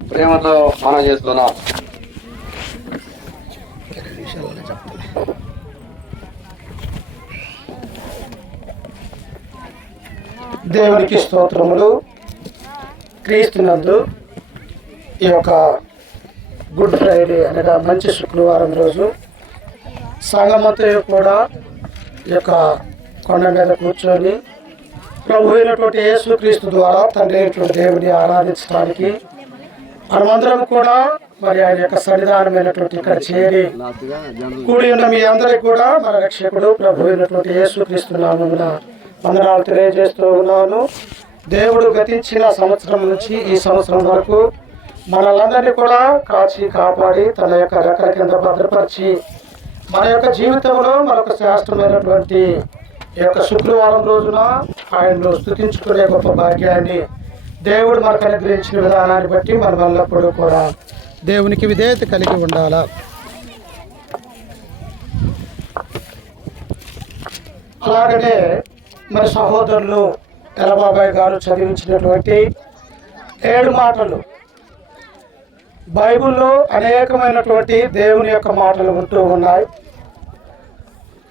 ప్రేమతో మనం చేస్తున్నాం. దేవునికి స్తోత్రములు. క్రీస్తునందు ఈ యొక్క గుడ్ ఫ్రైడే అనగా మంచి శుక్రవారం రోజు సంఘమంతా కూడా ఈ యొక్క కొండ మీద కూర్చొని ప్రభు అయినటువంటి యేసుక్రీస్తు ద్వారా తండ్రి అయినటువంటి దేవుని ఆరాధించడానికి మనమందరం కూడా మరి ఆయన యొక్క సన్నిధానమైనటువంటి ఇక్కడ చేరి కూడి ఉన్న మీ అందరికీ కూడా మన రక్షకుడు ప్రభు అయినటువంటి యేసుక్రీస్తు నామమున వందనాలు తెలియజేస్తూ ఉన్నాను. దేవుడు గతించిన సంవత్సరం నుంచి ఈ సంవత్సరం వరకు మనలందరినీ కూడా కాచి కాపాడి తన యొక్క రెక్కల కింద భద్రపరిచి మన యొక్క జీవితంలో మనకు శ్రేష్టమైనటువంటి ఈ యొక్క శుక్రవారం రోజున ఆయన్ను స్తుతించుకునే గొప్ప భాగ్యాన్ని దేవుడు మనకు అనుగ్రహించిన విధానాన్ని బట్టి మనం ఎల్లప్పుడూ కూడా దేవునికి విధేయత కలిగి ఉండాలా. అలాగనే మన సహోదరులు ఎలబాబాయ్ గారు చదివించినటువంటి 7 మాటలు, బైబిల్లో అనేకమైనటువంటి దేవుని యొక్క మాటలు ఉంటూ ఉన్నాయి.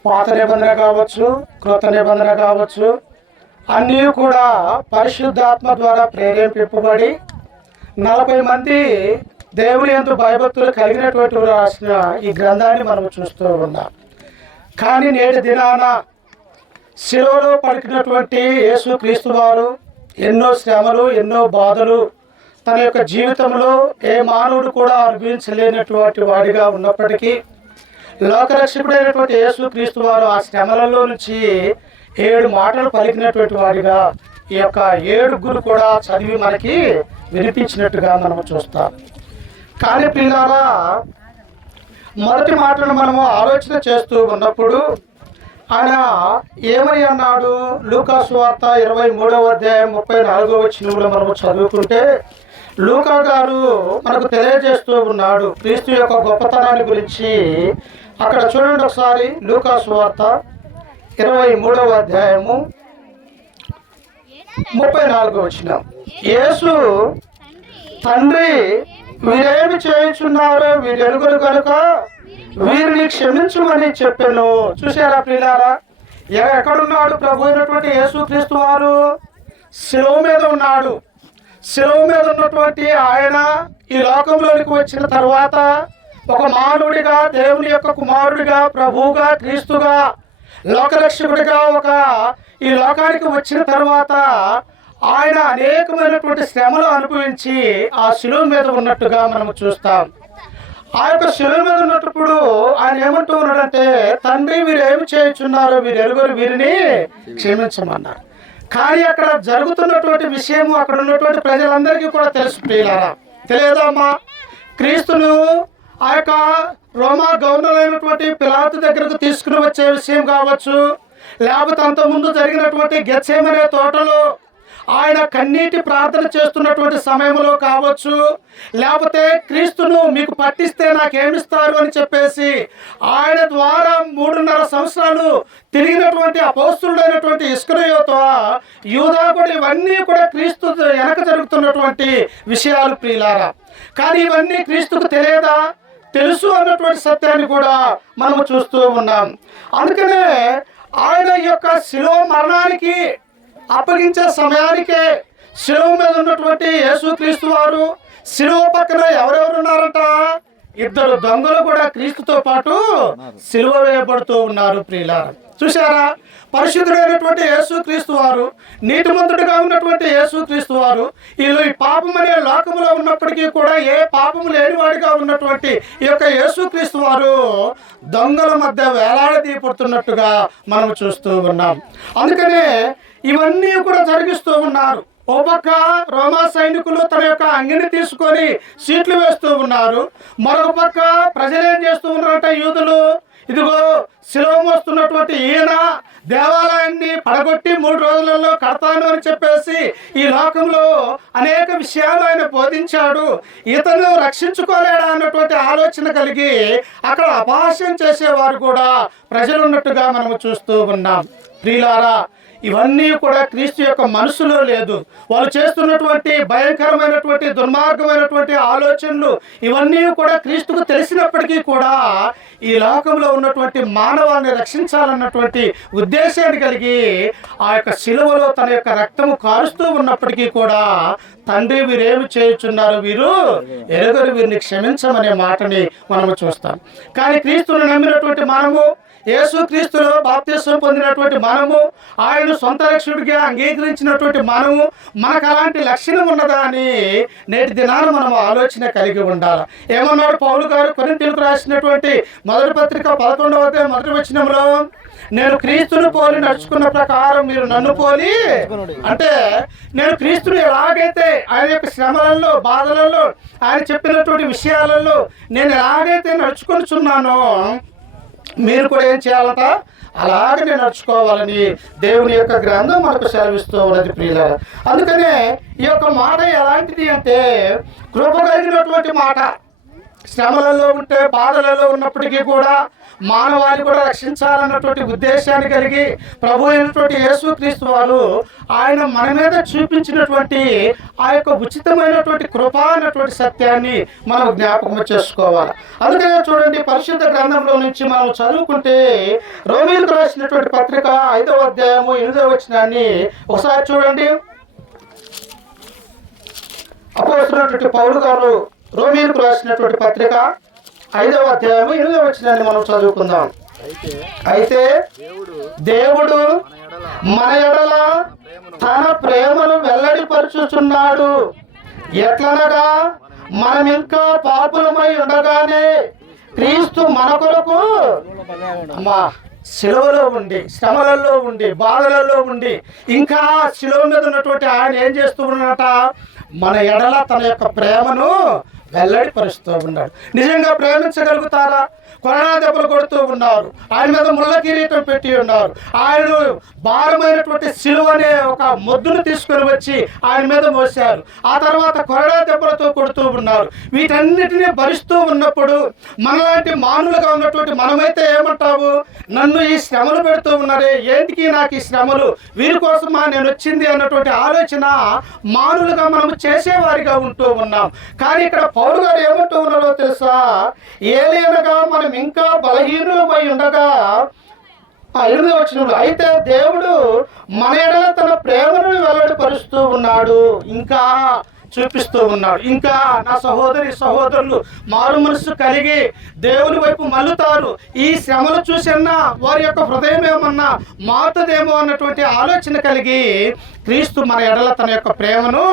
పాత నిబంధన కావచ్చు, కృత నిబంధన కావచ్చు, అన్నీ కూడా పరిశుద్ధాత్మ ద్వారా ప్రేరేపింపబడి 40 మంది దేవుని యందు భయభక్తులు కలిగినటువంటి రాసిన ఈ గ్రంథాన్ని మనం చూస్తూ ఉన్నాం. కానీ నేటి దినాన శిలువలో పలికినటువంటి యేసుక్రీస్తు వారు ఎన్నో శ్రమలు, ఎన్నో బాధలు తన యొక్క జీవితంలో ఏ మానవుడు కూడా అనుభవించలేనటువంటి వాడిగా ఉన్నప్పటికీ లోకరక్షకుడైనటువంటి యేసుక్రీస్తు వారు ఆ శ్రమలలో నుంచి 7 మాటలు పలికినటువంటి వాడిగా ఈ యొక్క 7 కూడా చదివి మనకి వినిపించినట్టుగా మనం చూస్తాం. కానీ పిల్లారా, మొదటి మాటను మనము ఆలోచన చేస్తూ ఉన్నప్పుడు ఆయన ఏమని అన్నాడు? లూకా సువార్త 23వ అధ్యాయం 34వ వచనంలో మనము చదువుకుంటే లూకా గారు మనకు తెలియజేస్తూ ఉన్నాడు క్రీస్తు యొక్క గొప్పతనాన్ని గురించి. అక్కడ చూడండి ఒకసారి, లూకా సువార్త 23వ అధ్యాయము 34వ వచనం. యేసు, తండ్రి వీరేమి చేయించున్నారో వీరెరుగురు కనుక వీరిని క్షమించమని చెప్పాను. చూసారా ప్రియులారా, ఎక్కడున్నాడు ప్రభు అయినటువంటి యేసుక్రీస్తు వారు? శిలువ మీద ఉన్నాడు. శిలువ మీద ఉన్నటువంటి ఆయన ఈ లోకంలోనికి వచ్చిన తర్వాత ఒక మానవుడిగా, దేవుని యొక్క కుమారుడిగా, ప్రభువుగా, క్రీస్తుగా, లోకరక్షకుడిగా ఈ లోకానికి వచ్చిన తర్వాత ఆయన అనేకమైనటువంటి శ్రమలు అనుభవించి ఆ శిలువ మీద ఉన్నట్టుగా మనం చూస్తాం. ఆ యొక్క శిలువ మీద ఉన్నప్పుడు ఆయన ఏమంటూ ఉన్నాడంటే, తండ్రి వీరు ఏమి చేయించున్నారో వీరెరుగురు వీరిని క్షమించమన్నారు. కానీ అక్కడ జరుగుతున్నటువంటి విషయము అక్కడ ఉన్నటువంటి ప్రజలందరికీ కూడా తెలుసు ప్రియులారా. తెలియదమ్మా, క్రీస్తును ఆ యొక్క రోమా గవర్నర్ అయినటువంటి పిలాతు దగ్గరకు తీసుకుని వచ్చే విషయం కావచ్చు, లేకపోతే అంతకుముందు జరిగినటువంటి గెత్సేమనే తోటలో ఆయన కన్నీటి ప్రార్థన చేస్తున్నటువంటి సమయంలో కావచ్చు, లేకపోతే క్రీస్తును మీకు పట్టిస్తే నాకేమిస్తారు అని చెప్పేసి ఆయన ద్వారా 3.5 సంవత్సరాలు తిరిగినటువంటి అపోస్తులుడైనటువంటి ఇస్కరియోతు, యూదా కూడా, ఇవన్నీ కూడా క్రీస్తు వెనక జరుగుతున్నటువంటి విషయాలు ప్రియులారా. కానీ ఇవన్నీ క్రీస్తుకు తెలియదా? తెలుసు అన్నటువంటి సత్యాన్ని కూడా మనము చూస్తూ ఉన్నాం. అందుకనే ఆయన యొక్క శిలువ మరణానికి అప్పగించే సమయానికే శిలువ మీద ఉన్నటువంటి యేసుక్రీస్తు వారు శిలువ పక్కన ఎవరెవరు ఉన్నారంట? 2 దొంగలు కూడా క్రీస్తుతో పాటు శిలువ వేయబడుతూ ఉన్నారు ప్రియులారా. చూసారా, పరిశుద్ధుడైనటువంటి యేసుక్రీస్తు వారు, నీతిమంతుడిగా ఉన్నటువంటి యేసుక్రీస్తు వారు ఈ పాపం అనే లోకములో ఉన్నప్పటికీ కూడా ఏ పాపము లేనివాడిగా ఉన్నటువంటి ఈ యొక్క యేసుక్రీస్తు వారు దొంగల మధ్య వేలాడదీయబడుతున్నట్టుగా మనం చూస్తూ ఉన్నాం. అందుకనే ఇవన్నీ కూడా జరిగిస్తూ ఉన్నారు. ఓ పక్క రోమా సైనికులు తన యొక్క అంగిని తీసుకొని సీట్లు వేస్తూ ఉన్నారు. మరొక పక్క ప్రజలు ఏం చేస్తూ ఉన్నారంటే, యూదులు, ఇదిగో శిలువ మోస్తున్నటువంటి ఈయన దేవాలయాన్ని పడగొట్టి 3 రోజులలో కడతాను అని చెప్పేసి ఈ లోకంలో అనేక విషయాలు ఆయన బోధించాడు, ఇతను రక్షించుకోలేడా అన్నటువంటి ఆలోచన కలిగి అక్కడ అపహాస్యం చేసేవారు కూడా ప్రజలు ఉన్నట్టుగా మనము చూస్తూ ఉన్నాం. ప్రియులారా, ఇవన్నీ కూడా క్రీస్తు యొక్క మనసులో లేదు. వాళ్ళు చేస్తున్నటువంటి భయంకరమైనటువంటి దుర్మార్గమైనటువంటి ఆలోచనలు ఇవన్నీ కూడా క్రీస్తుకు తెలిసినప్పటికీ కూడా ఈ లోకంలో ఉన్నటువంటి మానవాన్ని రక్షించాలన్నటువంటి ఉద్దేశాన్ని కలిగి ఆ యొక్క శిలువలో తన యొక్క రక్తము కారుస్తూ ఉన్నప్పటికీ కూడా తండ్రి వీరేమి చేయుచున్నారు, వీరు ఎరుగరు, వీరిని క్షమించమనే మాటని మనము చూస్తాం. కానీ క్రీస్తును నమ్మినటువంటి మనము, యేసు క్రీస్తులో బాప్తిస్మం పొందినటువంటి మనము, ఆయన సొంత రక్షకుడిగా అంగీకరించినటువంటి మనము, మనకు అలాంటి లక్షణం ఉన్నదా అని నేటి దినాన మనం ఆలోచన కలిగి ఉండాలి. ఏమన్నాడు పౌలు గారు కొరింథీయులకు రాసినటువంటి మొదటి పత్రిక 11వ అధ్యాయం మొదటి వచనంలో, నేను క్రీస్తును పోలి నడుచుకున్న ప్రకారం మీరు నన్ను పోలి, అంటే నేను క్రీస్తుని ఎలాగైతే ఆయన యొక్క శ్రమలలో, బాధలలో, ఆయన చెప్పినటువంటి విషయాలలో నేను ఎలాగైతే నడుచుకొనిచున్నానో మీరు కూడా ఏం చేయాలంట, అలాగే నేను నడుచుకోవాలని దేవుని యొక్క గ్రంథం మనకు సెలవిస్తూ ఉన్నది ప్రియులారా. అందుకనే ఈ యొక్క మాట ఎలాంటిది అంటే కృప కలిగినటువంటి మాట. శ్రమలలో ఉంటే, బాధలలో ఉన్నప్పటికీ కూడా మానవాళి కూడా రక్షించాలన్నటువంటి ఉద్దేశాన్ని కలిగి ప్రభు అయినటువంటి యేసు క్రీస్తు వారు ఆయన మన మీద చూపించినటువంటి ఆ యొక్క ఉచితమైనటువంటి కృప అన్నటువంటి సత్యాన్ని మనం జ్ఞాపకం చేసుకోవాలి. అందుకనే చూడండి, పరిశుద్ధ గ్రంథంలో నుంచి మనం చదువుకుంటే రోమీయులకు రాసినటువంటి పత్రిక 5వ అధ్యాయము 8వ వచనాన్ని ఒకసారి చూడండి. అపోస్తలుడైనటువంటి పౌలు గారు రోమీయులకు రాసినటువంటి పత్రిక 5వ అధ్యాయము 8వ వచనాన్ని మనం చదువుకుందాం. అయితే దేవుడు మన ఎడల తన ప్రేమను వెల్లడిపరుచుచున్నాడు. ఎట్లనగా మనం ఇంకా పాపులమై ఉండగానే క్రీస్తు మన కొరకు శిలువలో ఉండి, శ్రమలలో ఉండి, బాధలలో ఉండి, ఇంకా శిలువ మీద ఉన్నటువంటి ఆయన ఏం చేస్తూ ఉన్నట, మన ఎడల తన యొక్క ప్రేమను వెల్లడిపరుస్తూ ఉన్నాడు. నిజంగా ప్రేమించగలుగుతారా? కొరడా దెబ్బలు కొడుతూ ఉన్నారు, ఆయన మీద ముళ్ళ కిరీటం పెట్టి ఉన్నారు, ఆయన భారమైనటువంటి శిలువ అనే ఒక మొద్దును తీసుకొని వచ్చి ఆయన మీద మోశారు, ఆ తర్వాత కొరడా దెబ్బలతో కొడుతూ ఉన్నారు. వీటన్నిటినీ భరిస్తూ ఉన్నప్పుడు మనలాంటి మానవులుగా ఉన్నటువంటి మనమైతే ఏమంటావు, నన్ను ఈ శ్రమలు పెడుతూ ఉన్నారే, ఏంటికి నాకు ఈ శ్రమలు, వీరి కోసమా నేను వచ్చింది అన్నటువంటి ఆలోచన మానవులుగా మనము చేసేవారిగా ఉంటూ ఉన్నాం. కానీ ఇక్కడ పౌలు గారు ఏమంటూ ఉన్నారో తెలుసా, ఏలియనగా మనం ఇంకా బలహీనులమై ఉండగా, 8వ వచనంలో, అయితే దేవుడు మన ఎడల తన ప్రేమను వెల్లడిపరుస్తూ ఉన్నాడు, ఇంకా చూపిస్తూ ఉన్నాడు. ఇంకా నా సహోదరి సహోదరులు మారు మనసు కలిగి దేవుని వైపు మల్లుతారు. ఈ శ్రమలు చూసన్నా వారి యొక్క హృదయం ఏమన్నా మారుతుందేమో అన్నటువంటి ఆలోచన కలిగి క్రీస్తు మన ఎడల తన యొక్క ప్రేమను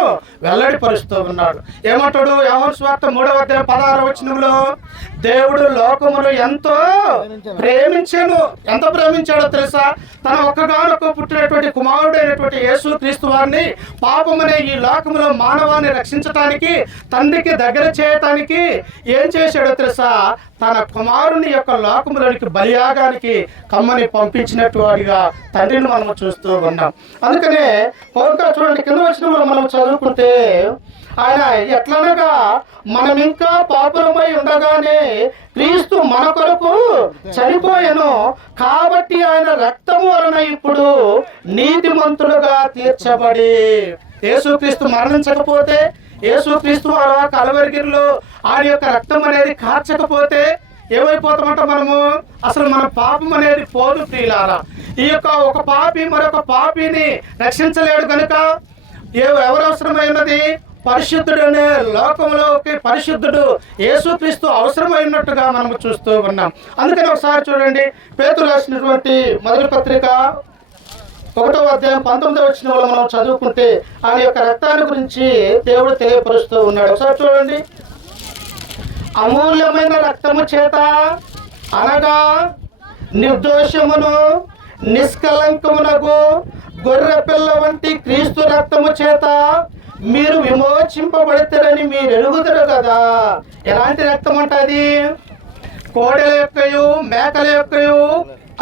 వెల్లడిపరుస్తూ ఉన్నాడు. ఏమంటాడు యోహాను సువార్త 3వ అధ్యాయం 16వ వచనంలో, దేవుడు లోకమును ఎంతో ప్రేమించాను. ఎంత ప్రేమించాడో తెలుసా, తన ఒక్కగానొక్క పుట్టినటువంటి కుమారుడైనటువంటి యేసు క్రీస్తు వారిని పాపమనే ఈ లోకములో మానవాన్ని రక్షించటానికి, తండ్రికి దగ్గర చేయటానికి ఏం చేశాడో తెలుసా, తన కుమారుని యొక్క లోకములోనికి బలియాగానికి కమ్మని పంపించినట్టు వాడిగా తండ్రిని మనం చూస్తూ ఉన్నాం. అందుకనే పౌరుగా చూడండి, కింద వచనంలో మనం చదువుకుంటే, ఆయన ఎట్లనగా మనం ఇంకా పాపులమై ఉండగానే క్రీస్తు మన కొరకు చనిపోయెను, కాబట్టి ఆయన రక్తము వలన ఇప్పుడు నీతిమంతులుగా తీర్చబడి. యేసుక్రీస్తు మరణించకపోతే, యేసుక్రీస్తు వారు కలవరిగిరిలో ఆయన యొక్క రక్తం అనేది కార్చకపోతే ఏమైపోతామంట మనము, అసలు మన పాపం అనేది పోదు ప్రియులారా. ఈ యొక్క ఒక పాపి మరొక పాపిని రక్షించలేడు కనుక ఎవరు అవసరమైనది, పరిశుద్ధుడు అనే లోకంలోకి పరిశుద్ధుడు యేసుక్రీస్తు అవసరమైనట్టుగా మనము చూస్తూ ఉన్నాం. అందుకని ఒకసారి చూడండి, పేతురు రాసినటువంటి మొదటి పత్రిక 1వ అధ్యాయం 19వ వచనంలో మనం చదువుకుంటే ఆయన యొక్క రక్తాన్ని గురించి దేవుడు తెలియపరుస్తూ ఉన్నాడు. ఒకసారి చూడండి, అమూల్యమైన రక్తము చేత అనగా నిర్దోషమును నిష్కలంకమునకు గొర్రె పిల్ల వంటి క్రీస్తు రక్తము చేత మీరు విమోచింపబడతారని మీరు ఎరుగుదరు కదా. ఎలాంటి రక్తం అంటది, కోడెల యొక్కయు మేకల యొక్కయు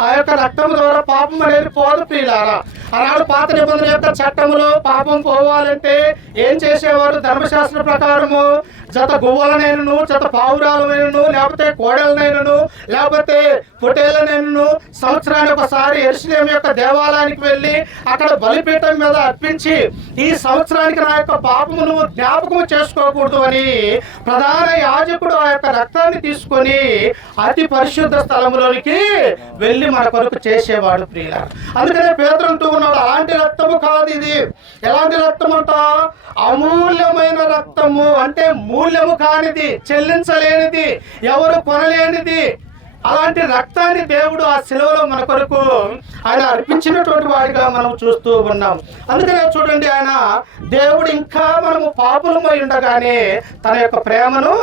ఆ యొక్క రక్తం ద్వారా పాపం అనేది పోదు ప్రియులారా. ఆనాడు పాత నిబంధన యొక్క చట్టములో పాపం పోవాలంటే ఏం చేసేవారు? ధర్మశాస్త్ర ప్రకారము జత గువ్వలనైనను, జత పావురాలనైనను, లేకపోతే కోడలనైనను, లేకపోతే పొట్టేళ్ళనైనను సంవత్సరానికి ఒకసారి యెరూషలేము యొక్క దేవాలయానికి వెళ్ళి అక్కడ బలిపీఠం మీద అర్పించి ఈ సంవత్సరానికి నా యొక్క పాపమును జ్ఞాపకం చేసుకోకూడదు అని ప్రధాన యాజకుడు ఆ యొక్క రక్తాన్ని తీసుకొని అతి పరిశుద్ధ స్థలములోనికి వెళ్ళి మన కొరకు చేసేవాడు ప్రియుల. అందుకనే పేతురు అంటూ ఉన్నాడు, అలాంటి రక్తము కాదు ఇది. ఎలాంటి రక్తం అంట? అమూల్యమైన రక్తము, అంటే మూల్యము కానిది, చెల్లించలేనిది, ఎవరు కొనలేనిది. అలాంటి రక్తాన్ని దేవుడు ఆ శిలువలో మన కొరకు ఆయన అర్పించినటువంటి వాడిగా మనం చూస్తూ ఉన్నాం. అందుకనే చూడండి, ఆయన దేవుడు ఇంకా మనము పాపులమై ఉండగానే తన యొక్క ప్రేమను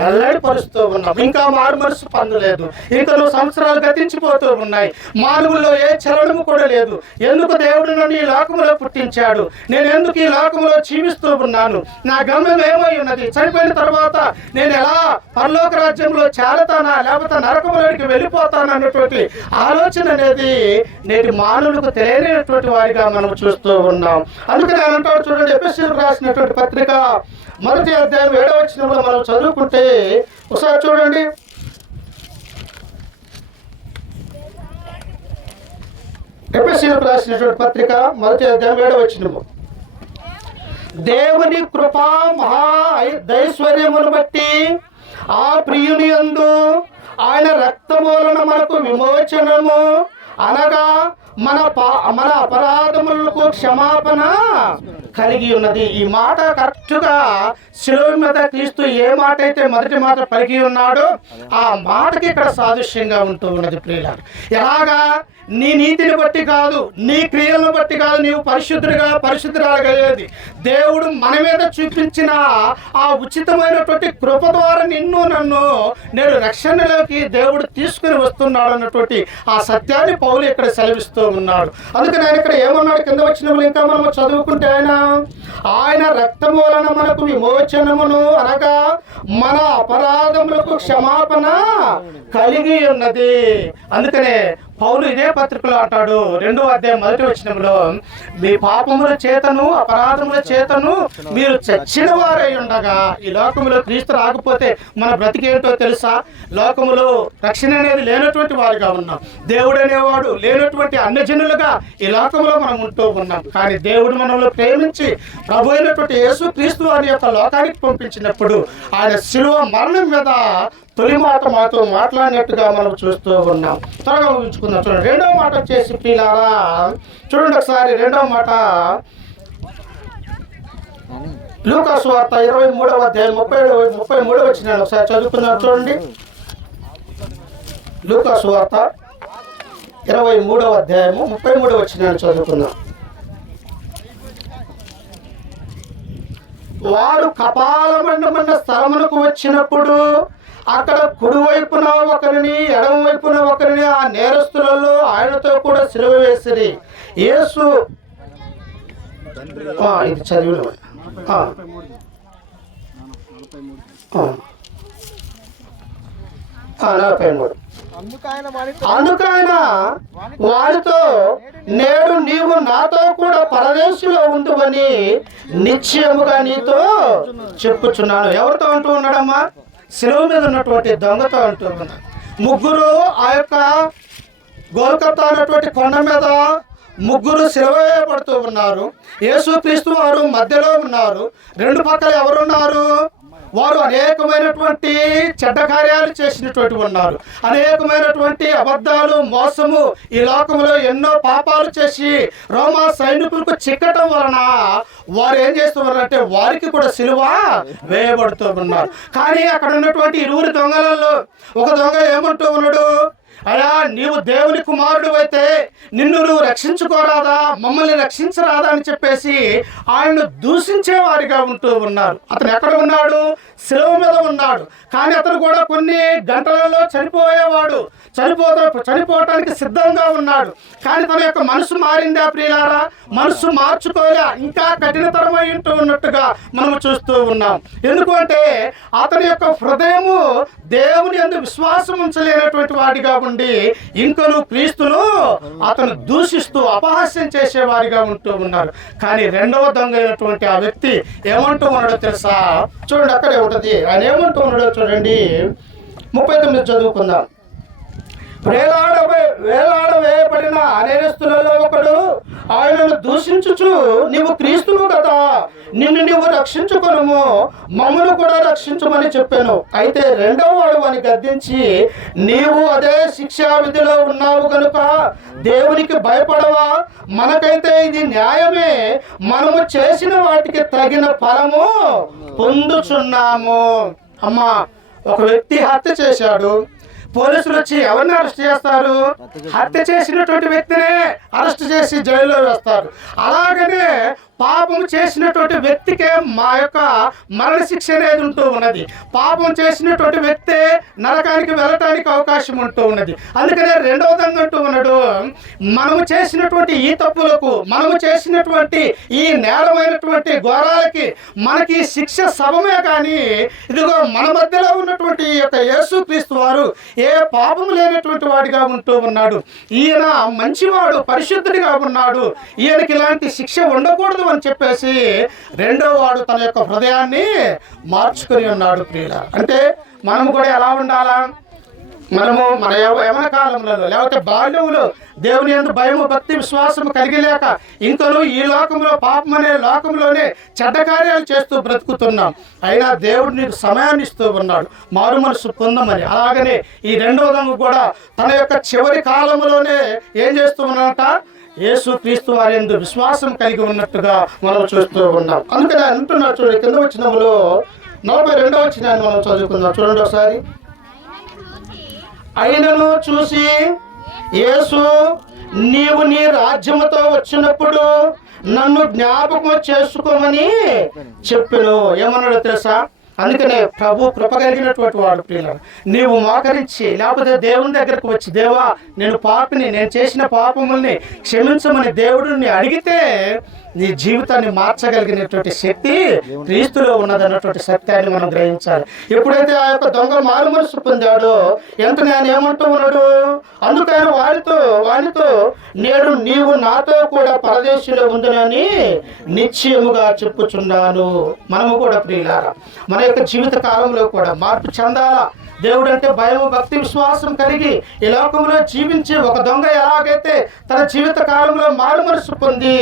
వెల్లడిపరుస్తూ ఉన్నాం. ఇంకా మారు మనసు పొందలేదు, ఇంకా సంవత్సరాలు గతించిపోతూ ఉన్నాయి, మానవుల్లో ఏ చలనము కూడా లేదు. ఎందుకు దేవుడు నన్ను ఈ లోకములో పుట్టించాడు? నేను ఎందుకు ఈ లోకములో జీవిస్తూ ఉన్నాను? నా గమ్యం ఏమై ఉన్నది? చనిపోయిన తర్వాత నేను ఎలా పరలోక రాజ్యంలో చేరతానా, లేకపోతే నరకములోకి వెళ్ళిపోతాను అన్నటువంటి ఆలోచన అనేది నేటి మానవులకు తెలియనటువంటి వారిగా మనం చూస్తూ ఉన్నాం. అందుకని ఆయన అంటాడు చూడండి, ఎఫెసీయులకు రాసినటువంటి పత్రిక 1వ అధ్యాయం 7వ వచనంలో మనం చదువుకుంటే ఒకసారి చూడండి. ఎఫెసీయులకు రాసినటువంటి పత్రిక 1వ అధ్యాయం 7వ వచనము, దేవుని కృపా మహా దైశ్వర్యమును బట్టి ఆ ప్రియుని యందు ఆయన రక్తము వలన మనకు విమోచనము, అనగా మన అపరాధములకు క్షమాపణ కలిగి ఉన్నది. ఈ మాట కరెక్ట్గా శిలువ మీద క్రీస్తు ఏ మాట అయితే మొదటి మాట పలికి ఉన్నాడో ఆ మాటకి ఇక్కడ సాదృశ్యంగా ఉంటూ ఉన్నది ప్రియులారా. ఎలాగా? నీ నీతిని బట్టి కాదు, నీ క్రియలను బట్టి కాదు నీవు పరిశుద్ధురాలయ్యేది. దేవుడు మన మీద చూపించిన ఆ ఉచితమైనటువంటి కృప ద్వారా నన్ను నేను రక్షణలోకి దేవుడు తీసుకుని వస్తున్నాడు అన్నటువంటి ఆ సత్యాన్ని పౌలు ఇక్కడ సెలవిస్తూ ఉన్నాడు. అందుకని ఆయన ఇక్కడ ఏమన్నాడు? కింద వచ్చినప్పుడు ఇంకా మనం చదువుకుంటే ఆయన రక్తము వలన మనకు విమోచనమును, అనగా మన అపరాధములకు క్షమాపణ కలిగి ఉన్నది. అందుకనే పౌలు ఇదే పత్రికలో అంటాడు 2వ అధ్యాయం 1వ వచనంలో, మీ పాపముల చేతను అపరాధముల చేతను మీరు చచ్చిన వారై ఉండగా. ఈ లోకములో క్రీస్తు రాకపోతే మన బ్రతికేంటో తెలుసా? లోకములో రక్షణ అనేది లేనటువంటి వారిగా ఉన్నాం, దేవుడు అనేవాడు లేనటువంటి అన్యజనులుగా ఈ లోకంలో మనం ఉంటూ ఉన్నాం. కానీ దేవుడు మనల్ని ప్రేమించి ప్రభు అయినటువంటి యేసు క్రీస్తు వారి యొక్క లోకానికి పంపించినప్పుడు ఆయన శిలువ మరణం మీద తొలి మాట మాతో మాట్లాడినట్టుగా మనం చూస్తూ ఉన్నాం. త్వరగా ఊహించుకుందాం. చూడండి, 2వ మాట వచ్చేసి ప్రియులారా చూడండి ఒకసారి. 2వ మాట లూకా సువార్త 23వ అధ్యాయం 33వ వచనాన్ని ఒకసారి చదువుకున్నాం. చూడండి, లూకా సువార్త 23వ అధ్యాయము 33వ వచనాన్ని చదువుకున్నాం. వారు కపాలమండమన్న స్థలమునకు వచ్చినప్పుడు అక్కడ కుడివైపున ఒకరిని ఎడమ వైపున ఒకరిని ఆ నేరస్తులలో ఆయనతో కూడా సిలువ వేసిరి. యేసు ఇది చదివిన 43. అందుకైన వారితో, నేడు నీవు నాతో కూడా పరదేశంలో ఉండువని నిశ్చయముగా నీతో చెప్పుచున్నాను. ఎవరితో అంటూ ఉన్నాడమ్మా? శిలువ మీద ఉన్నటువంటి దొంగతో అంటూ ఉన్నాడు. ముగ్గురు ఆ యొక్క గోల్కొత్తా అన్నటువంటి కొండ మీద ముగ్గురు సిలువ వేయబడుతూ ఉన్నారు. యేసు క్రీస్తు వారు మధ్యలో ఉన్నారు. 2 పక్కల ఎవరున్నారు? వారు అనేకమైనటువంటి చెడ్డ కార్యాలు చేసినటువంటి ఉన్నారు. అనేకమైనటువంటి అబద్ధాలు, మోసము, ఈ లోకంలో ఎన్నో పాపాలు చేసి రోమా సైనికులకు చిక్కటం వలన వారు ఏం చేస్తున్నారంటే వారికి కూడా సిలువ వేయబడుతూ ఉన్నారు. కానీ అక్కడ ఉన్నటువంటి 2 దొంగలలో ఒక దొంగ ఏమంటూ ఉన్నాడు? అయ్యా, నీవు దేవుని కుమారుడు అయితే నిన్ను నువ్వు రక్షించుకోరాదా, మమ్మల్ని రక్షించరాదా అని చెప్పేసి ఆయన్ను దూషించే వారిగా ఉంటూ ఉన్నారు. అతను ఎక్కడ ఉన్నాడు? శిలువ మీద ఉన్నాడు. కానీ అతను కూడా కొన్ని గంటలలో చనిపోయేవాడు, చనిపోవటానికి సిద్ధంగా ఉన్నాడు. కానీ తన యొక్క మనసు మారిందా ప్రియులారా? మనసు మార్చుకోలే, ఇంకా కఠినతరమై ఉన్నట్టుగా మనము చూస్తూ ఉన్నాం. ఎందుకంటే అతని యొక్క హృదయము దేవుని యందు విశ్వాసం ఉంచలేనటువంటి వాడిగా ఉండి ఇంకను క్రీస్తును అతను దూషిస్తూ అపహాస్యం చేసేవారిగా ఉంటూ ఉన్నారు. కానీ రెండవ దొంగ అయినటువంటి ఆ వ్యక్తి ఏమంటూ ఉన్నాడో తెలుసా? చూడండి, అక్కడే ఉంటుంది. ఆయన ఏమంటూ ఉన్నాడో చూడండి. 39 చదువుకుందాం. వేలాడవేయబడిన అనేస్తులలో ఒకడు ఆయనను దూషించుచు, నీవు క్రీస్తువు కదా, నిన్ను నీవు రక్షించుకొనుము, మమ్మను కూడా రక్షించుమని చెప్పాను. అయితే రెండవ వాడు అని గద్దించి, నీవు అదే శిక్షా విధిలో ఉన్నావు కనుక దేవునికి భయపడవా? మనకైతే ఇది న్యాయమే, మనము చేసిన వాటికి తగిన ఫలము పొందుచున్నాము. అమ్మా, ఒక వ్యక్తి హత్య చేశాడు. పోలీసులు వచ్చి ఎవరిని అరెస్ట్ చేస్తారు? హత్య చేసినటువంటి వ్యక్తినే అరెస్ట్ చేసి జైల్లో వేస్తారు. అలాగనే పాపం చేసినటువంటి వ్యక్తికే మా యొక్క మరణ శిక్ష అనేది ఉంటూ ఉన్నది. పాపం చేసినటువంటి వ్యక్తే నరకానికి వెళ్ళటానికి అవకాశం ఉంటూ ఉన్నది. అందుకనే రెండవ దొంగ అంటూ ఉన్నాడు, మనము చేసినటువంటి ఈ తప్పులకు, మనము చేసినటువంటి ఈ నేరమైనటువంటి ఘోరాలకి మనకి శిక్ష సమమే. కానీ ఇదిగో మన మధ్యలో ఉన్నటువంటి ఈ యొక్క యేసుక్రీస్తు వారు ఏ పాపము లేనటువంటి వాడిగా ఉంటూ ఉన్నాడు. ఈయన మంచివాడు, పరిశుద్ధుడిగా ఉన్నాడు, ఈయనకి ఇలాంటి శిక్ష ఉండకూడదు అని చెప్పేసి రెండో వాడు తన యొక్క హృదయాన్ని మార్చుకుని ఉన్నాడు. ప్రియుల, అంటే మనము కూడా ఎలా ఉండాలా? మనము మన యవన కాలంలో లేకపోతే బాల్యంలో దేవుని యందు భయము, భక్తి, విశ్వాసము కలిగి లేక ఇంకను ఈ లోకంలో, పాపం అనే లోకంలోనే చెడ్డ కార్యాలు చేస్తూ బ్రతుకుతున్నాం. అయినా దేవుడు నీకు సమయాన్ని ఇస్తూ ఉన్నాడు మారు మనసు పొందమని. అలాగనే ఈ రెండవ దొంగ కూడా తన యొక్క చివరి కాలంలోనే ఏం చేస్తూ ఉన్నాడట? యేసు క్రీస్తు వారి యందు విశ్వాసం కలిగి ఉన్నట్టుగా మనం చూస్తూ ఉన్నాం. అందుకని అంటున్నారు చూడండి, కింద వచనంలో 42వ వచనాన్ని మనం చదువుకుందాం. చూడండి ఒకసారి. అయినను చూసి యేసు, నీవు నీ రాజ్యముతో వచ్చినప్పుడు నన్ను జ్ఞాపకం చేసుకోమని చెప్పెను. ఏమన్నాడో తెలుసా? అందుకనే ప్రభు కృప కలిగినటువంటి వాడు. ప్రియులారా, నీవు మోకరించి లేకపోతే దేవుని దగ్గరకు వచ్చి, దేవా నేను పాపిని, నేను చేసిన పాపముల్ని క్షమించమని దేవుడిని అడిగితే నీ జీవితాన్ని మార్చగలిగినటువంటి శక్తి క్రీస్తులో ఉన్నదన్నటువంటి సత్యాన్ని మనం గ్రహించాలి. ఎప్పుడైతే ఆ యొక్క దొంగ మారు మనసు పొందాడో వెంటనే ఆయన ఏమంటూ ఉన్నాడు? అందుకని వారితో నేడు నీవు నాతో కూడా పరదేశంలో ఉందని నిశ్చయముగా చెప్పుచున్నాను. మనము కూడా ప్రియులారా, మన యొక్క జీవిత కాలంలో కూడా మార్పు చెందాలా. దేవుడు అంటే భయం, భక్తి, విశ్వాసం కలిగి ఈ లోకంలో జీవించి ఒక దొంగ ఎలాగైతే తన జీవిత కాలంలో మారు మనసు పొంది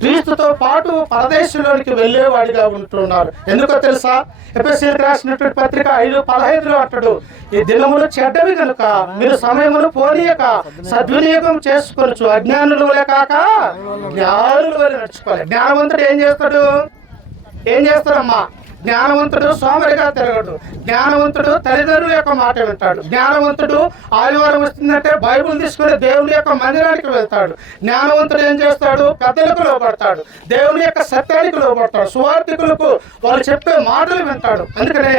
క్రీస్తుతో పాటు పరదేశంలోనికి వెళ్ళేవాడిగా ఉంటున్నారు. ఎందుకో తెలుసా? ఎఫెసీయులకు రాసినటువంటి పత్రిక 5:15 అంటాడు, ఈ దినములు చెడ్డవి కనుక మీరు సమయమును పోనీయక సద్వినియోగం చేసుకోవచ్చు, అజ్ఞానులు వలె కాక జ్ఞానుల వలె నడుచుకోవాలి. జ్ఞానవంతుడు ఏం చేస్తాడమ్మా? జ్ఞానవంతుడు సోమరిగా తిరగడు. జ్ఞానవంతుడు తల్లిదండ్రుల యొక్క మాట వింటాడు. జ్ఞానవంతుడు ఆదివారం వస్తుందంటే బైబుల్ తీసుకుని దేవుని యొక్క మందిరానికి వెళ్తాడు. జ్ఞానవంతుడు ఏం చేస్తాడు? పెద్దలకు లోపడతాడు, దేవుని యొక్క సత్యానికి లోపడతాడు, సువార్థికులకు వాళ్ళు చెప్పే మాటలు వింటాడు. అందుకనే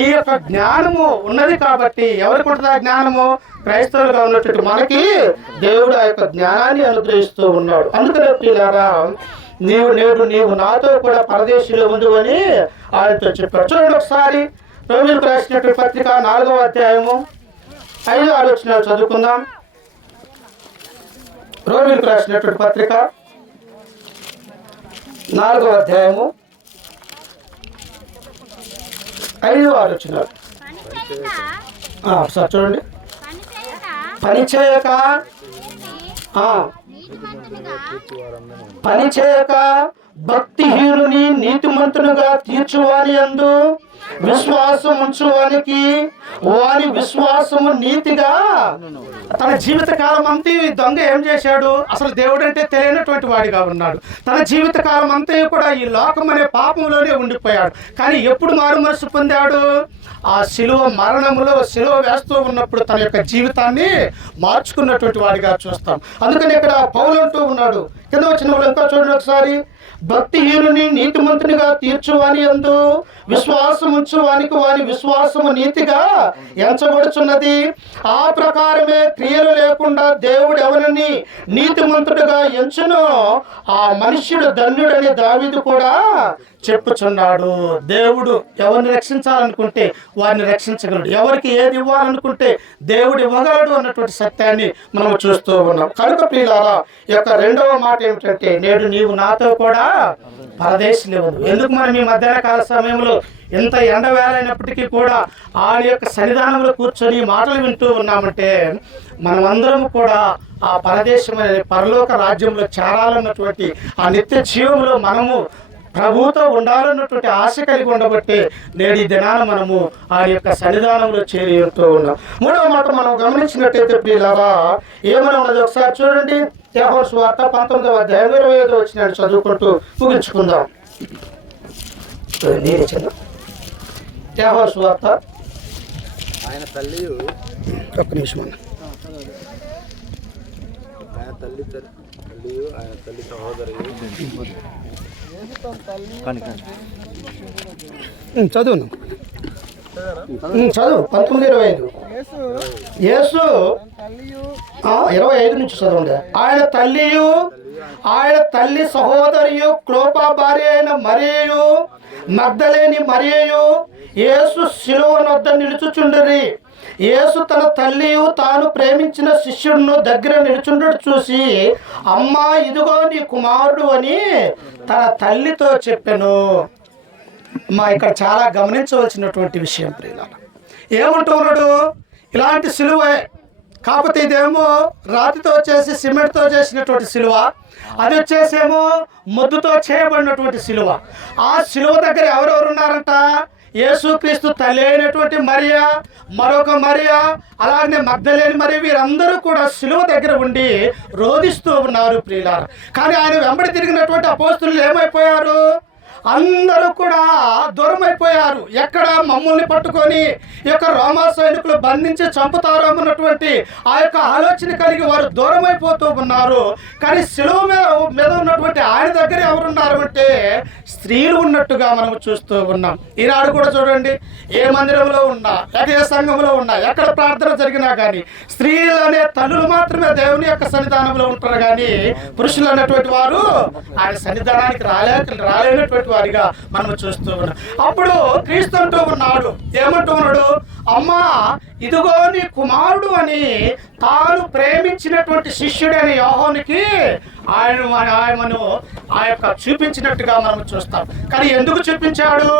ఈ యొక్క జ్ఞానము ఉన్నది కాబట్టి ఎవరికి ఉంటుంది ఆ జ్ఞానము? క్రైస్తవులుగా ఉన్నట్టు మనకి దేవుడు ఆ యొక్క జ్ఞానాన్ని అనుగ్రహిస్తూ ఉన్నాడు. అందుకనే ప్రియులారా, నీవు నాతో కూడా పరదేశంలో ఉండు అని ఆయనతో చెప్పాడు. చూడండి ఒకసారి రోమీయులకు రాసినటువంటి పత్రిక 4వ అధ్యాయము 5-6 వచనాలు చదువుకుందాం. రోమీయులకు రాసినటువంటి పత్రిక 4వ అధ్యాయము 5-6 వచనాలు. సార్ చూడండి. పని చేయక భక్తిహీనుని నీతిమంతునిగా తీర్చువాని యందు విశ్వాసం ఉంచువానికి వాని విశ్వాసము నీతిగా. తన జీవిత కాలం అంతా దొంగ ఏం చేశాడు? అసలు దేవుడు అంటే తెలియనటువంటి వాడిగా ఉన్నాడు. తన జీవిత కాలం అంతా కూడా ఈ లోకం అనే పాపంలోనే ఉండిపోయాడు. కానీ ఎప్పుడు మారు మనసు పొందాడు? ఆ శిలువ మరణములో శిలువ వేస్తూ ఉన్నప్పుడు తన యొక్క జీవితాన్ని మార్చుకున్నటువంటి వాడిగా చూస్తాం. అందుకని ఇక్కడ పౌలు అంటూ ఉన్నాడు, కింద వచ్చిన వాళ్ళు ఇంకా చూడండి ఒకసారి. భక్తిహీనుని నీతిమంతునిగా తీర్చువాని యందు విశ్వాసం ఉంచు వానికి వాని విశ్వాసము నీతిగా ఎంచబడుచున్నది. ఆ ప్రకారమే క్రియలు లేకుండా దేవుడు ఎవరిని నీతిమంతుడుగా ఎంచునో ఆ మనుష్యుడు ధన్యుడని దావీదు కూడా చెప్పుచున్నాడు. దేవుడు ఎవరిని రక్షించాలనుకుంటే వారిని రక్షించగలడు, ఎవరికి ఏది ఇవ్వాలనుకుంటే దేవుడు ఇవ్వగలడు అన్నటువంటి సత్యాన్ని మనం చూస్తూ ఉన్నాం. కనుక ప్రియులారా, ఈ యొక్క రెండవ మాట ఏమిటంటే, నేడు నీవు నాతో కూడా పరదేశం లేవదు. ఎందుకు మనం ఈ మధ్యాహ్న కాల సమయంలో ఎంత ఎండవేళైనప్పటికీ కూడా ఆయన యొక్క సన్నిధానంలో కూర్చొని మాటలు వింటూ ఉన్నామంటే, మనమందరం కూడా ఆ పరదేశం అనే పరలోక రాజ్యంలో చేరాలన్నటువంటి ఆ నిత్య జీవంలో మనము ప్రభువుతో ఉండాలన్నటువంటి ఆశ కలిగి ఉండబట్టే నేడు ఈ దినాన మనము ఆ యొక్క సన్నిధానంలో చేరుతూ ఉన్నాం. మూడవ మాట మనం గమనించినట్టయితే ప్రియులారా, ఏమైనా ఉన్నది ఒకసారి చూడండి. యోహాను సువార్త 19వ అధ్యాయం 25వ వచనాన్ని చదువుకుంటూ ముగించుకుందాం. యోహాను సువార్త ఆయన తల్లి ఒక్క నిమిషం అన్న. ఆయన తల్లి సహోదరి చదువు 19:25. యేసు 25 నుంచి చదవండి. ఆయన తల్లియు ఆయన తల్లి సహోదరియు క్లోపా భార్య అయిన మరియయు మగ్దలేని మరియయు యేసు శిలువ వద్ద నిలుచుచుండిరి. యేసు తన తల్లియు తాను ప్రేమించిన శిష్యుడును దగ్గర నిలుచుండడు చూసి, అమ్మా ఇదిగో నీ కుమారుడు అని తన తల్లితో చెప్పెను. ఇక్కడ చాలా గమనించవలసినటువంటి విషయం ప్రియులారా, ఏమంటున్నాడు? ఇలాంటి సిలువే, కాకపోతే ఇదేమో రాతితో చేసి సిమెంట్తో చేసినటువంటి సిలువ, అది వచ్చేసేమో మొద్దుతో చేయబడినటువంటి సిలువ. ఆ సిలువ దగ్గర ఎవరెవరు ఉన్నారంట? యేసుక్రీస్తు తల్లి అయినటువంటి మరియా, మరొక మరియా, అలాగే మగ్దలేని మరియ, వీరందరూ కూడా సిలువ దగ్గర ఉండి రోధిస్తూ ఉన్నారు ప్రియులారా. కానీ ఆయన వెంబడి తిరిగినటువంటి అపోస్తలులు ఏమైపోయారు? అందరూ కూడా దూరం అయిపోయారు. ఎక్కడ మమ్మల్ని పట్టుకొని ఈ యొక్క రోమా సైనికులు బంధించి చంపుతారు అన్నటువంటి ఆ యొక్క ఆలోచన కలిగి వారు దూరం అయిపోతూ ఉన్నారు. కానీ శిలువ మీద ఉన్నటువంటి ఆయన దగ్గర ఎవరున్నారు అంటే స్త్రీలు ఉన్నట్టుగా మనం చూస్తూ ఉన్నాం. ఈనాడు కూడా చూడండి, ఏ మందిరంలో ఉన్నా, ఏ సంఘంలో ఉన్నా, ఎక్కడ ప్రార్థన జరిగినా కానీ స్త్రీలు అనే తల్లులు మాత్రమే దేవుని యొక్క సన్నిధానంలో ఉంటారు. కానీ పురుషులు అన్నటువంటి వారు ఆయన సన్నిధానానికి రాలేనటువంటి వారిగా మనం చూస్తూ ఉన్నాం. అప్పుడు క్రీస్తు అంటూ ఉన్నాడు, ఏమంటూ ఉన్నాడు? అమ్మా ఇదిగో నీ కుమారుడు అని తాను ప్రేమించినటువంటి శిష్యుడైన యోహానుకి ఆయనను ఆ యొక్క చూపించినట్టుగా మనం చూస్తాం. కానీ ఎందుకు చూపించాడు?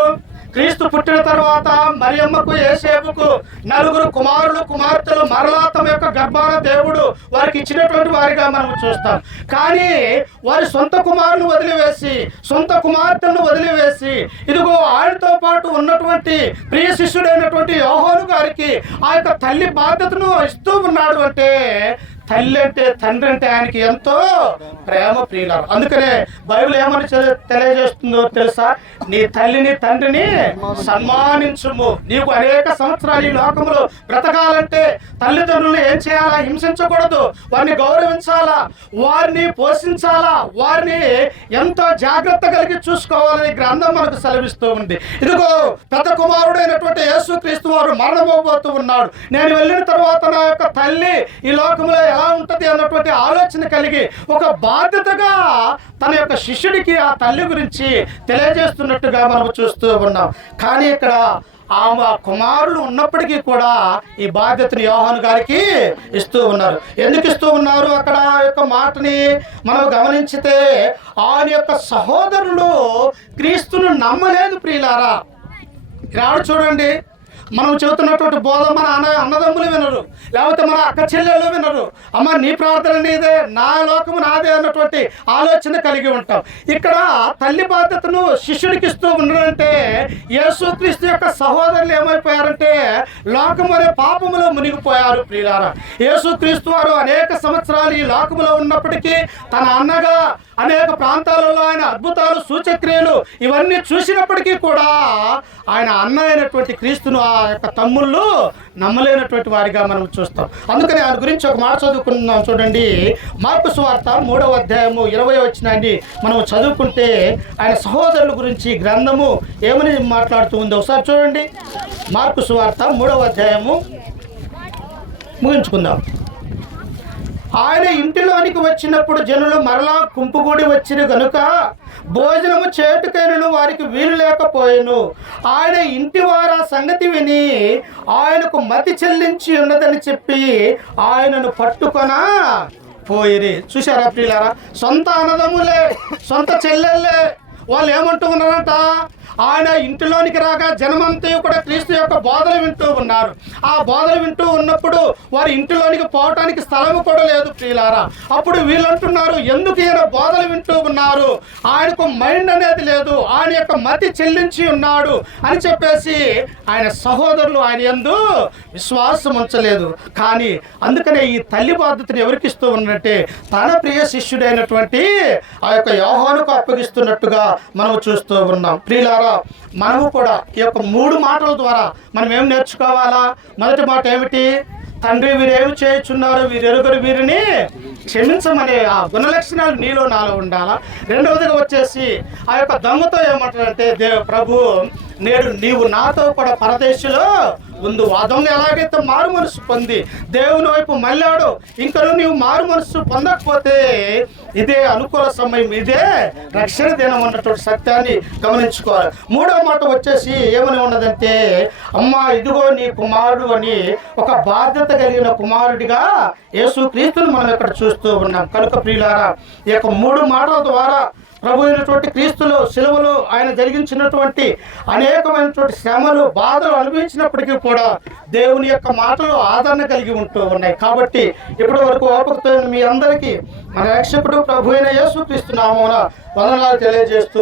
క్రీస్తు పుట్టిన తర్వాత మరియమ్మకు యేసేపుకు 4 కుమారులు కుమార్తెలు మరలా తమ యొక్క గర్భాన దేవుడు వారికి ఇచ్చినటువంటి వారిగా మనం చూస్తాం. కానీ వారి సొంత కుమారులు వదిలివేసి, సొంత కుమార్తెలను వదిలివేసి, ఇదిగో ఆయనతో పాటు ఉన్నటువంటి ప్రియ శిష్యుడైనటువంటి యోహాను గారికి ఆ యొక్క తల్లి బాధ్యతను ఇస్తూ ఉన్నాడు. అంటే తల్లి అంటే తండ్రి అంటే ఆయనకి ఎంతో ప్రేమ ప్రియులారు. అందుకనే బైబిల్ ఏమని తెలియజేస్తుందో తెలుసా? నీ తల్లిని తండ్రిని సన్మానించుము. నీకు అనేక సంవత్సరాలు ఈ లోకంలో బ్రతకాలంటే తల్లిదండ్రులను ఏం చేయాలా? హింసించకూడదు, వారిని గౌరవించాలా, వారిని పోషించాలా, వారిని ఎంతో జాగ్రత్త కలిగి చూసుకోవాలని గ్రంథం మనకు సెలవిస్తూ ఉంది. ఇదిగో పెద్ద కుమారుడైనటువంటి యేసుక్రీస్తు వారు మరణమవబోతూ ఉన్నాడు. నేను వెళ్ళిన తర్వాత నా యొక్క తల్లి ఈ లోకంలో ఎలా ఉంటది అన్నటువంటి ఆలోచన కలిగి ఒక బాధ్యతగా తన యొక్క శిష్యుడికి ఆ తల్లి గురించి తెలియజేస్తున్నట్టుగా మనం చూస్తూ ఉన్నాం. కానీ ఇక్కడ ఆమె కుమారులు ఉన్నప్పటికీ కూడా ఈ బాధ్యతను యోహాను గారికి ఇస్తూ ఉన్నారు. ఎందుకు ఇస్తూ ఉన్నారు? అక్కడ యొక్క మాటని మనం గమనించితే ఆయన యొక్క సహోదరులు క్రీస్తును నమ్మలేదు ప్రియులారా. రాడు చూడండి, మనం చెబుతున్నటువంటి బోధ మన అన్నదమ్ములు వినరు, లేకపోతే మన అక్క చెల్లెళ్ళు వినరు. అమ్మ నీ ప్రార్థన నీదే, నా లోకము నాదే అన్నటువంటి ఆలోచన కలిగి ఉంటాం. ఇక్కడ తల్లి బాధ్యతను శిష్యుడికి ఇస్తూ ఉన్నారంటే యేసుక్రీస్తు యొక్క సహోదరులు ఏమైపోయారంటే లోకము అనే పాపములో మునిగిపోయారు ప్రియులారా. యేసుక్రీస్తు వారు అనేక సంవత్సరాలు ఈ లోకములో ఉన్నప్పటికీ తన అన్నగా అనేక ప్రాంతాలలో ఆయన అద్భుతాలు సూచక్రియలు ఇవన్నీ చూసినప్పటికీ కూడా ఆయన అన్న అయినటువంటి క్రీస్తును ఆ యొక్క తమ్ముళ్ళు నమ్మలేనటువంటి వారిగా మనం చూస్తాం. అందుకని ఆయన గురించి ఒక మాట చదువుకున్నాం చూడండి. మార్కు సువార్త 3వ అధ్యాయము 20వ వచనాన్ని మనం చదువుకుంటే ఆయన సహోదరుల గురించి గ్రంథము ఏమని మాట్లాడుతూ ఉంది ఒకసారి చూడండి. మార్కు సువార్త 3వ అధ్యాయము ముగించుకుందాం. ఆయన ఇంటిలోనికి వచ్చినప్పుడు జనులు మరలా గుంపుగూడి వచ్చిన గనుక భోజనము చేటుకైనను వారికి వీలు లేకపోయాను. ఆయన ఇంటి వారు ఆ సంగతి విని ఆయనకు మతి చెల్లించి ఉన్నదని చెప్పి ఆయనను పట్టుకొన పోయిరి. చూశారా ప్రియులారా, సొంత అన్నదమ్ములే, సొంత చెల్లెళ్ళే వాళ్ళు ఏమంటూ ఉన్నారంట, ఆయన ఇంటిలోనికి రాగా జనమంతా కూడా క్రీస్తు యొక్క బోధలు వింటూ ఉన్నారు. ఆ బోధలు వింటూ ఉన్నప్పుడు వారి ఇంటిలోనికి పోవటానికి స్థలం కూడా లేదు ప్రియులారా. అప్పుడు వీళ్ళు అంటున్నారు, ఎందుకు ఈయన బోధలు వింటూ ఉన్నారు, ఆయనకు మైండ్ అనేది లేదు, ఆయన యొక్క మతి చెల్లించి ఉన్నాడు అని చెప్పేసి ఆయన సహోదరులు ఆయన యందు విశ్వాసం ఉంచలేదు. కానీ అందుకనే ఈ తల్లి బాధ్యతను ఎవరికి ఇస్తూ ఉన్నట్టే తన ప్రియ శిష్యుడైనటువంటి ఆ యొక్క యోహానుకు అప్పగిస్తున్నట్టుగా మనం చూస్తూ ఉన్నాం. ప్రియులారా, మనము కూడా ఈ యొక్క 3 మాటల ద్వారా మనం ఏం నేర్చుకోవాలా? మొదటి మాట ఏమిటి? తండ్రి వీరేమి చేయుచున్నారు, వీరెరుగురు వీరిని క్షమించమనే ఆ గుణలక్షణాలు నీలో నాలో ఉండాలా. రెండవదిగా వచ్చేసి ఆ యొక్క దొంగతో ఏమంటారంటే, ప్రభు నేడు నీవు నాతో కూడా పరదేశంలో ఉంది. ఆ దొంగ ఎలాగైతే మారు మనసు పొంది దేవుని వైపు మళ్ళాడో, ఇంకను నీవు మారు మనసు పొందకపోతే ఇదే అనుకూల సమయం, ఇదే రక్షణ దినం అన్నటువంటి సత్యాన్ని గమనించుకోవాలి. 3వ మాట వచ్చేసి ఏమని ఉన్నదంటే, అమ్మా ఇదిగో నీ కుమారుడు అని ఒక బాధ్యత కలిగిన కుమారుడిగా యేసుక్రీస్తును మనం ఇక్కడ చూస్తూ ఉన్నాం. కనుక ప్రియులారా, ఈ యొక్క 3 మాటల ద్వారా ప్రభు అయినటువంటి క్రీస్తులో శిలువలో ఆయన జరిగించినటువంటి అనేకమైనటువంటి శ్రమలు బాధలు అనుభవించినప్పటికీ కూడా దేవుని యొక్క మాటలు ఆదరణ కలిగి ఉంటూ ఉన్నాయి. కాబట్టి ఇప్పటి వరకు ఓపికతో మీ అందరికీ మన రక్షకుడు ప్రభు అయిన యేసుక్రీస్తు నామమున వందనాలు తెలియజేస్తూ